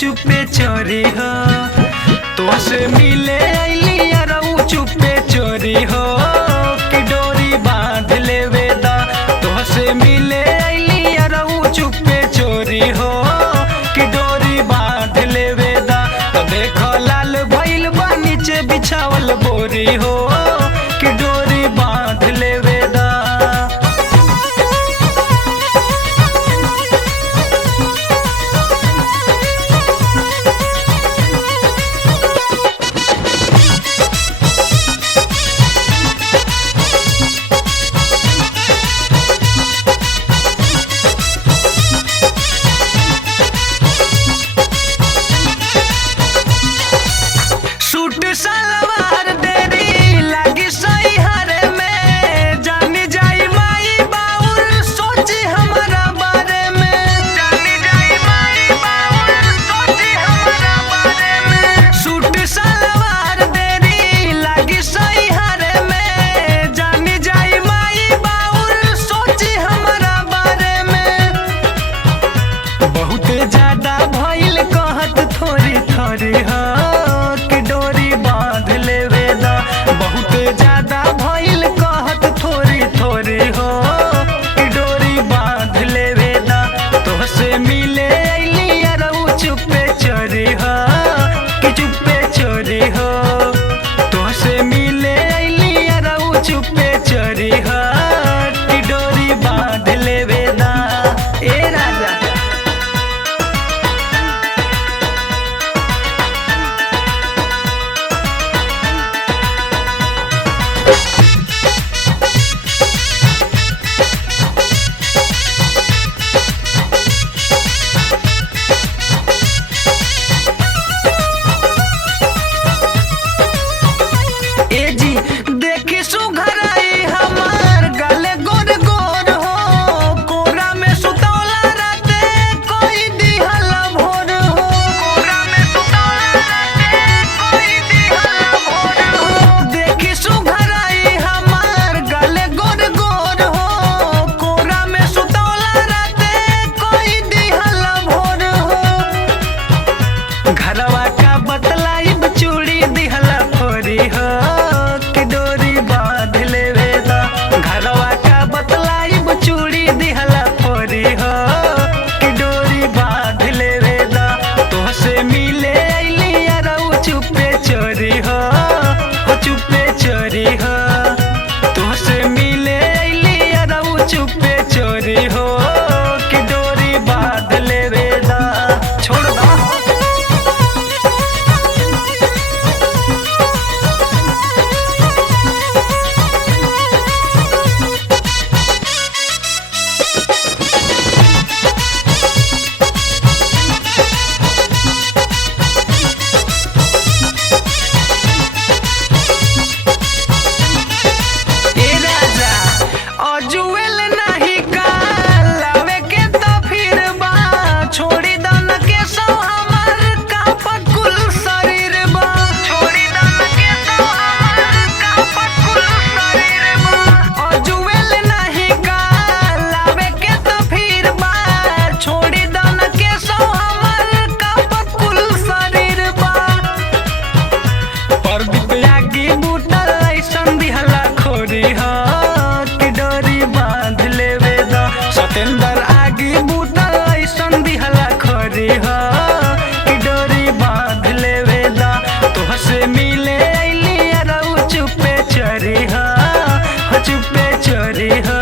चुपे चोरी हो तो से मिले अइली अरऊ चुपे चोरी हो कि डोरी बांध लेवे दा तो से मिले अइली अरऊ चुपे चोरी हो कि डोरी बांध लेवे दा तो देखो लाल भइल बा नीचे बिछावल बोरी हो कि डोरी बांध लेवे दा। सूट सलवार देरी लागी सही हरे में जानी जाई माई बाउल सोची हमारा बारे में जानी जाई माई बाउल सोची हमारा बारे में सूट सलवार देरी लागी सही हरे में जानी जाई माई बाउल सोची हमारा बारे में बहुत ज्यादा भइल कहत थोड़ी थोड़ी हो कि डोरी बांध लेवे दा बहुत ज्यादा भइल कहत थोड़ी थोड़ी हो कि डोरी बांध लेवे दा तो से मिले अइली अरऊ चुपे चोरी हो कि चुपे चोरी हो तो से मिले अइली अरऊ चुपे चोरी हो कि डोरी बांध लेवे दा। ए राजा ए जी देखी सुघराई हमार गले गोर गोर हो कोरा में सुतौला राते कोई दिहला भोर हो कोरा में सुतौला राते कोई दिहला भोर हो देखी सुघराई हमार गले गोर गोर हो कोरा में सुतौला राते कोई दिहला भोर हो घरवा का बतलाई चूड़ी दिहला फोरी हो कि डोरी बांध लेवे दा घरवा का बतलाई चूड़ी दिहला फोरी हो कि डोरी बांध लेवे दा तो से मिले अइली अरऊ चुपे चोरी हो चुपे चोरी हो तो से मिले अइली अरऊ चुपे चोरी हो कि डोरी बांध लेवे दा। छोड़ दा ए राजा अजुएल नहीं का लावे के तो फिर बा छोड़ी दन के सो हमार का पकुल शरीर बा छोड़ी दन के सो हमार का पकुल शरीर बा अजुएल नहीं का लावे के तो फिर बा छोड़ी दन के सो हमार का पकुल शरीर बा परदीप लागी बूटल ऐसन दिहला खोरी हो कि डोरी बांध लेवे दा सतेंदर आगी बूटल ऐसन दिहला खोरी हो कि डोरी बांध लेवे दा तो से मिले अइली अरऊ चुपे चोरी हो चुपे चोरी हो।